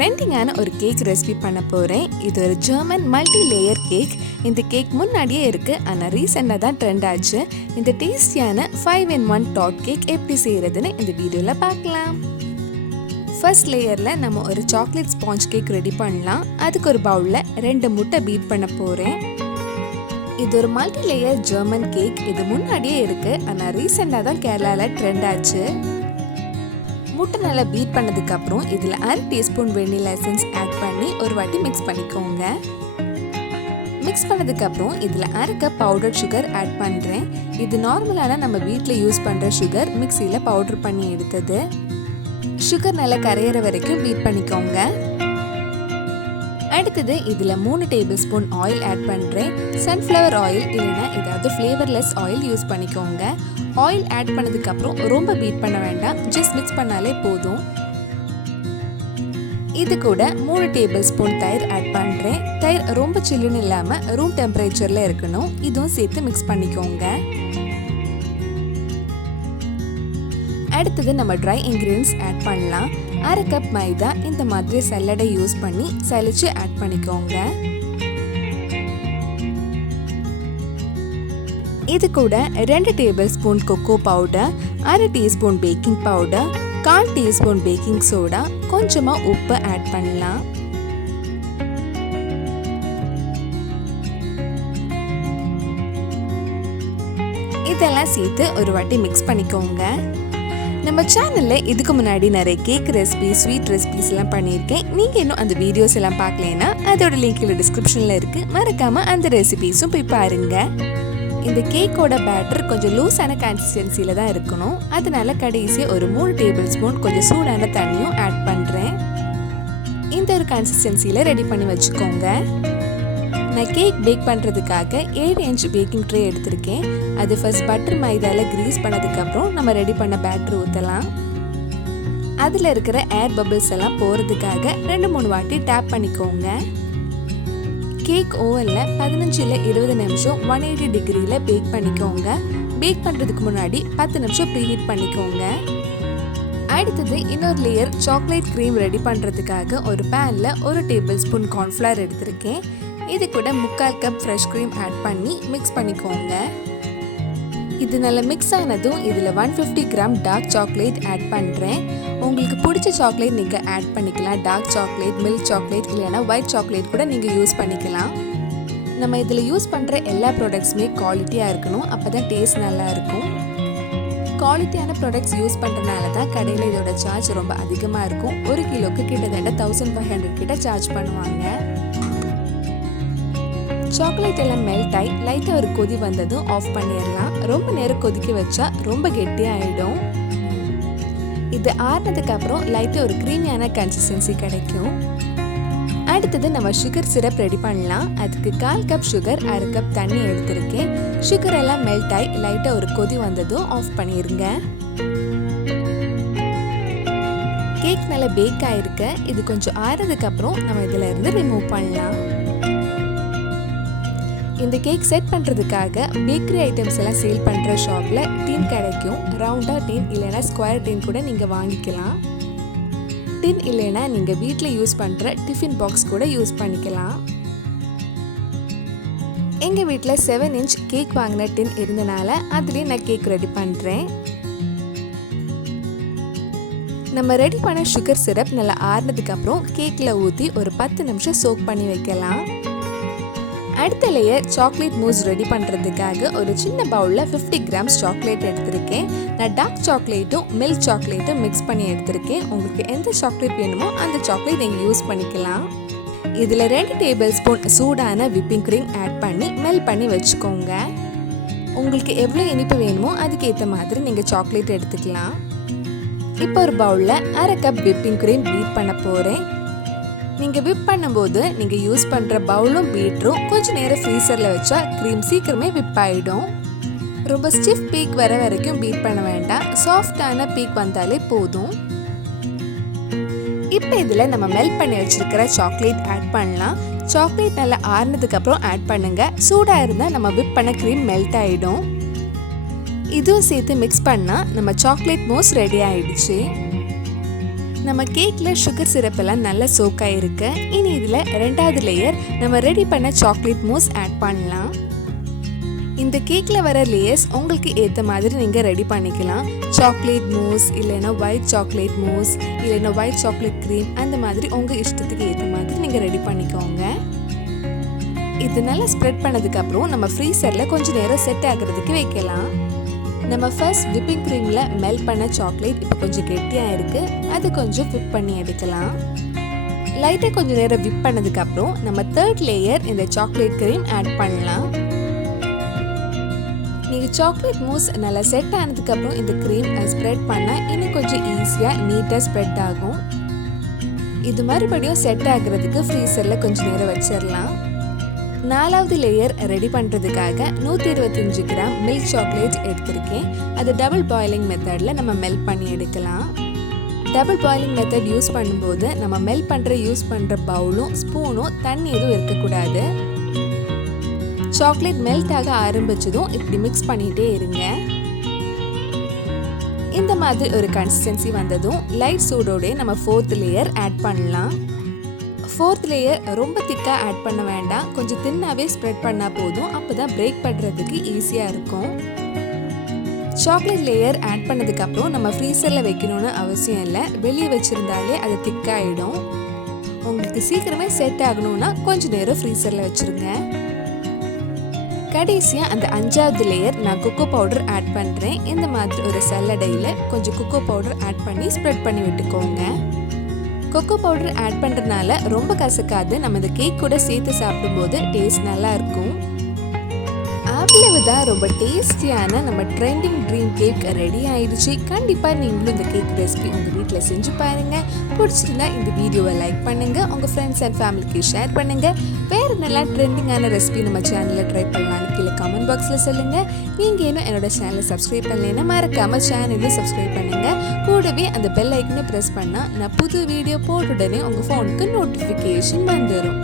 ட்ரெண்டிங்கான ஒரு cake recipe பண்ண போகிறேன். இது ஒரு ஜெர்மன் மல்டி லேயர் கேக். இந்த கேக் முன்னாடியே இருக்குது, ஆனால் ரீசெண்டாக தான் ட்ரெண்ட் ஆச்சு. இந்த டேஸ்டியான 5-in-1 டாட் கேக் எப்படி செய்கிறதுன்னு இந்த வீடியோவில் பார்க்கலாம். ஃபர்ஸ்ட் லேயரில் நம்ம ஒரு சாக்லேட் ஸ்பாஞ்ச் கேக் ரெடி பண்ணலாம். அதுக்கு ஒரு பவுலில் 2 முட்டை பீட் பண்ண போகிறேன். இது ஒரு மல்டி லேயர் ஜெர்மன் கேக். இது முன்னாடியே இருக்குது, ஆனால் ரீசெண்டாக தான் கேரளாவில் ட்ரெண்ட் ஆச்சு. முட்டை நல்லா பீட் பண்ணதுக்கு அப்புறம் இதில் 1/2 டீஸ்பூன் வெண்ணிலா எசன்ஸ் ஆட் பண்ணி ஒரு வாட்டி மிக்ஸ் பண்ணிக்கோங்க. மிக்ஸ் பண்ணதுக்கு அப்புறம் இதில் 1/2 கப் பவுடர் சுகர் ஆட் பண்ணுறேன். இது நார்மலான நம்ம வீட்டில் யூஸ் பண்ணுற சுகர், மிக்சியில் பவுடர் பண்ணி எடுத்தது. சுகர் நல்லா கரையிற வரைக்கும் பீட் பண்ணிக்கோங்க. அடுத்தது இதில் 3 டேபிள் ஸ்பூன் ஆயில் ஆட் பண்ணுறேன். சன்ஃப்ளவர் ஆயில் இல்லைன்னா ஏதாவது ஃப்ளேவர்லெஸ் ஆயில் யூஸ் பண்ணிக்கோங்க. ஆயில் ஆட் பண்ணதுக்கு அப்புறம் ரொம்ப பீட் பண்ண வேண்டாம், ஜஸ்ட் மிக்ஸ் பண்ணாலே போதும். இது கூட 3 டேபிள் ஸ்பூன் தயிர் ஆட் பண்ணுறேன். தயிர் ரொம்ப சில்லுன்னு இல்லாமல் ரூம் டெம்பரேச்சரில் இருக்கணும். இதுவும் சேர்த்து மிக்ஸ் பண்ணிக்கோங்க. அடுத்தது நம்ம ட்ரை இன்க்ரீடியன்ஸ் ஆட் பண்ணலாம். 1/2 கப் மைதா இந்த மாதிரி சல்லடை யூஸ் பண்ணி சலிச்சு ஆட் பண்ணிக்கோங்க. இது கூட 2 table spoon cocoa powder, 1/2 teaspoon baking powder, 1/4 teaspoon baking soda, கொஞ்சமாக உப்பு ஆட் பண்ணலாம். இதெல்லாம் சேர்த்து ஒரு வாட்டி மிக்ஸ் பண்ணிக்கோங்க. நம்ம சேனலில் இதுக்கு முன்னாடி நிறைய கேக் ரெசிபி, ஸ்வீட் ரெசிபிஸ் எல்லாம் பண்ணியிருக்கேன். நீங்கள் இன்னும் அந்த வீடியோஸ் எல்லாம் பார்க்கலன்னா அதோட லிங்க் டிஸ்கிரிப்ஷனில் இருக்குது. மறக்காமல் அந்த ரெசிபிஸும் போய் பாருங்கள். இந்த கேக்கோட பேட்டர் கொஞ்சம் லூஸான கன்சிஸ்டன்சியில் தான் இருக்கணும். அதனால கடைசியாக ஒரு 3 டேபிள் ஸ்பூன் கொஞ்சம் சூடான தண்ணியும் ஆட் பண்ணுறேன். இந்த ஒரு கன்சிஸ்டன்சியில் ரெடி பண்ணி வச்சுக்கோங்க. நான் கேக் பேக் பண்ணுறதுக்காக 7 இன்ச் பேக்கிங் ட்ரே எடுத்திருக்கேன். அது ஃபர்ஸ்ட் பட்டர் மைதாவில் கிரீஸ் பண்ணதுக்கப்புறம் நம்ம ரெடி பண்ண பேட்டர் ஊற்றலாம். அதில் இருக்கிற ஏர் பபிள்ஸ் எல்லாம் போகிறதுக்காக 2-3 வாட்டி டேப் பண்ணிக்கோங்க. கேக் ஓவனில் 15-20 நிமிஷம் 180 டிகிரியில் பேக் பண்ணிக்கோங்க. பேக் பண்ணுறதுக்கு முன்னாடி 10 நிமிஷம் ப்ரீஹீட் பண்ணிக்கோங்க. அடுத்தது இன்னொரு லேயர் சாக்லேட் க்ரீம் ரெடி பண்ணுறதுக்காக ஒரு பேனில் 1 டேபிள் ஸ்பூன் கார்ன்ஃப்ளவர் எடுத்திருக்கேன். இது கூட 3/4 கப் ஃப்ரெஷ் க்ரீம் ஆட் பண்ணி மிக்ஸ் பண்ணிக்கோங்க. இது நல்லா மிக்ஸ் ஆனதும் இதில் 150 கிராம் டார்க் சாக்லேட் ஆட் பண்ணுறேன். உங்களுக்கு பிடிச்ச சாக்லேட் நீங்கள் ஆட் பண்ணிக்கலாம். டார்க் சாக்லேட், மில்க் சாக்லேட் இல்லைன்னா ஒயிட் சாக்லேட் கூட நீங்கள் யூஸ் பண்ணிக்கலாம். நம்ம இதில் யூஸ் பண்ணுற எல்லா ப்ராடக்ட்ஸுமே குவாலிட்டியாக இருக்கணும், அப்போ தான் டேஸ்ட் நல்லா இருக்கும். குவாலிட்டியான ப்ராடக்ட்ஸ் யூஸ் பண்ணுறதுனால தான் கடையில் இதோட சார்ஜ் ரொம்ப அதிகமாக இருக்கும். 1 கிலோக்கு கிட்டத்தட்ட 1500 கிட்ட சார்ஜ் பண்ணுவாங்க. சாக்லேட் எல்லாம் மெல்ட் ஆகி லைட்டாக ஒரு கொதி வந்ததும் ஆஃப் பண்ணிடலாம். ரொம்ப நேரம் கொதிக்க வச்சா ரொம்ப கெட்டியாகிடும். இது ஆறினதுக்கு அப்புறம் லைட்டாக ஒரு க்ரீமியான கன்சிஸ்டன்சி கிடைக்கும். அடுத்தது நம்ம சுகர் சிரப் ரெடி பண்ணலாம். அதுக்கு 1/4 கப் சுகர், 1/2 கப் தண்ணி எடுத்திருக்கேன். சுகர் எல்லாம் மெல்ட் ஆகி லைட்டாக ஒரு கொதி வந்ததும் ஆஃப் பண்ணிடுங்க. கேக் நல்லா பேக் ஆகிருக்க. இது கொஞ்சம் ஆறுறதுக்கு அப்புறம் நம்ம இதில் இருந்து ரிமூவ் பண்ணலாம். இந்த கேக் செட் பண்ணுறதுக்காக பேக்கரி ஐட்டம்ஸ் எல்லாம் சேல் பண்ணுற ஷாப்பில் டின் கிடைக்கும். ரவுண்டாக டின் இல்லைன்னா ஸ்கொயர் டின் கூட நீங்கள் வாங்கிக்கலாம். டின் இல்லைன்னா நீங்கள் வீட்டில் யூஸ் பண்ணுற டிஃபின் பாக்ஸ் கூட யூஸ் பண்ணிக்கலாம். எங்கள் வீட்டில் 7 இன்ச் கேக் வாங்கின டின் இருந்தனால அதுலேயே நான் கேக் ரெடி பண்ணுறேன். நம்ம ரெடி பண்ண சுகர் சிரப் நல்லா ஆறுனதுக்கப்புறம் கேக்கில் ஊற்றி ஒரு 10 நிமிஷம் சோக் பண்ணி வைக்கலாம். அடுத்த லேயர் சாக்லேட் மூஸ் ரெடி பண்ணுறதுக்காக ஒரு சின்ன பவுலில் 50 கிராம்ஸ் சாக்லேட் எடுத்திருக்கேன். நான் டார்க் சாக்லேட்டும் மில்க் சாக்லேட்டும் மிக்ஸ் பண்ணி எடுத்திருக்கேன். உங்களுக்கு எந்த சாக்லேட் வேணுமோ அந்த சாக்லேட் நீங்கள் யூஸ் பண்ணிக்கலாம். இதில் 2 டேபிள் ஸ்பூன் சூடான விப்பிங் க்ரீம் ஆட் பண்ணி மெல்ட் பண்ணி வச்சுக்கோங்க. உங்களுக்கு எவ்வளோ இனிப்பு வேணுமோ அதுக்கேற்ற மாதிரி நீங்கள் சாக்லேட் எடுத்துக்கலாம். இப்போ ஒரு பவுலில் 1/2 கப் விப்பிங் க்ரீம் பீட் பண்ண போகிறேன். நீங்கள் விப் பண்ணும்போது நீங்கள் யூஸ் பண்ணுற பவுலும் பீட்டரும் கொஞ்சம் நேரம் ஃப்ரீசரில் வச்சா க்ரீம் சீக்கிரமே விப் ஆகிடும். ரொம்ப ஸ்டிஃப் பீக் வர வரைக்கும் பீட் பண்ண வேண்டாம், சாஃப்டான பீக் வந்தாலே போதும். இப்போ இதில் நம்ம மெல்ட் பண்ணி வச்சுருக்கிற சாக்லேட் ஆட் பண்ணலாம். சாக்லேட் நல்லா ஆறுனதுக்கப்புறம் ஆட் பண்ணுங்கள். சூடாக இருந்தால் நம்ம விப் பண்ண க்ரீம் மெல்ட் ஆகிடும். இதுவும் சேர்த்து மிக்ஸ் பண்ணால் நம்ம சாக்லேட் மூஸ் ரெடி ஆகிடுச்சு. நம்ம கேக்கில் சுகர் சிரப்பெல்லாம் நல்லா சோக்காக இருக்கு. இனி இதில் ரெண்டாவது லேயர் நம்ம ரெடி பண்ண சாக்லேட் மூஸ் ஆட் பண்ணலாம். இந்த கேக்கில் வர லேயர்ஸ் உங்களுக்கு ஏற்ற மாதிரி நீங்கள் ரெடி பண்ணிக்கலாம். சாக்லேட் மூஸ் இல்லைன்னா ஒயிட் சாக்லேட் மூஸ் இல்லைன்னா ஒயிட் சாக்லேட் க்ரீம், அந்த மாதிரி உங்கள் இஷ்டத்துக்கு ஏற்ற மாதிரி நீங்கள் ரெடி பண்ணிக்கோங்க. இது நல்லா ஸ்ப்ரெட் பண்ணதுக்கப்புறம் நம்ம ஃப்ரீசரில் கொஞ்சம் நேரம் செட் ஆகிறதுக்கு வைக்கலாம். நம்ம ஃபர்ஸ்ட் விப்பிங் க்ரீமில் மெல்ட் பண்ண சாக்லேட் இப்போ கொஞ்சம் கெட்டியாக இருக்குது. அது கொஞ்சம் விப் பண்ணி எடுக்கலாம். லைட்டாக கொஞ்சம் நேரம் விப் பண்ணதுக்கப்புறம் நம்ம தேர்ட் லேயர் இந்த சாக்லேட் க்ரீம் ஆட் பண்ணலாம். நீங்கள் சாக்லேட் மூஸ் நல்லா செட் ஆனதுக்கப்புறம் இந்த க்ரீம் ஸ்ப்ரெட் பண்ணால் இன்னும் கொஞ்சம் ஈஸியாக நீட்டாக ஸ்ப்ரெட் ஆகும். இது மறுபடியும் செட் ஆகிறதுக்கு ஃப்ரீசரில் கொஞ்சம் நேரம் வச்சிடலாம். நாலாவது லேயர் ரெடி பண்ணுறதுக்காக 125 கிராம் மில்க் சாக்லேட் எடுத்திருக்கேன். அது டபுள் பாயிலிங் மெத்தடில் நம்ம மெல்ட் பண்ணி எடுக்கலாம். டபுள் பாயிலிங் மெத்தட் யூஸ் பண்ணும்போது நம்ம மெல்ட் யூஸ் பண்ணுற பவுலும் ஸ்பூனும் தண்ணி எதுவும் இருக்கக்கூடாது. சாக்லேட் மெல்ட் ஆக ஆரம்பிச்சதும் இப்படி மிக்ஸ் பண்ணிகிட்டே இருங்க. இந்த மாதிரி ஒரு கன்சிஸ்டன்சி வந்ததும் லைட் சூடோட நம்ம ஃபோர்த் லேயர் ஆட் பண்ணலாம். ஃபோர்த் லேயர் ரொம்ப திக்காக ஆட் பண்ண வேண்டாம், கொஞ்சம் தின்னாவே ஸ்ப்ரெட் பண்ணால் போதும். அப்போ தான் பிரேக் பண்ணுறதுக்கு ஈஸியாக இருக்கும். சாக்லேட் லேயர் ஆட் பண்ணதுக்கப்புறம் நம்ம ஃப்ரீசரில் வைக்கணும்னு அவசியம் இல்லை, வெளியே வச்சுருந்தாலே அது திக்காகிடும். உங்களுக்கு சீக்கிரமே செட் ஆகணும்னா கொஞ்சம் நேரம் ஃப்ரீசரில் வச்சுருங்க. கடைசியாக அந்த 5வது லேயர் நான் கொக்கோ பவுடர் ஆட் பண்ணுறேன். இந்த மாதிரி ஒரு சல்லடையில் கொஞ்சம் கொக்கோ பவுடர் ஆட் பண்ணி ஸ்ப்ரெட் பண்ணி விட்டுக்கோங்க. கொக்கோ பவுடர் ஆட் பண்ணுறதுனால ரொம்ப கசக்காது. நம்ம இந்த கேக் கூட சேர்த்து சாப்பிடும்போது டேஸ்ட் நல்லா இருக்கும். அவ்வளவுதான், ரொம்ப டேஸ்டியான நம்ம ட்ரெண்டிங் ட்ரீம் கேக் ரெடி ஆயிடுச்சு. கண்டிப்பாக நீங்களும் இந்த கேக் ரெசிபி உங்கள் வீட்டில் செஞ்சு பாருங்கள். பிடிச்சிருந்தா இந்த வீடியோவை லைக் பண்ணுங்கள், உங்கள் ஃப்ரெண்ட்ஸ் அண்ட் ஃபேமிலிக்கு ஷேர் பண்ணுங்கள். வேறு நல்லா ட்ரெண்டிங்கான ரெசிபி நம்ம சேனலில் ட்ரை பண்ணலான்னு கீழே கமெண்ட் பாக்ஸில் சொல்லுங்கள். நீங்கள் இன்னும் என்னோட சேனலை சப்ஸ்கிரைப் பண்ணலைன்னா மறக்காமல் சேனலையும் சப்ஸ்கிரைப் பண்ணுங்கள். கூடவே அந்த பெல் ஐக்கனை ப்ரெஸ் பண்ணால் நான் புது வீடியோ போட்ட உடனே உங்கள் ஃபோனுக்கு நோட்டிஃபிகேஷன் வந்துடும்.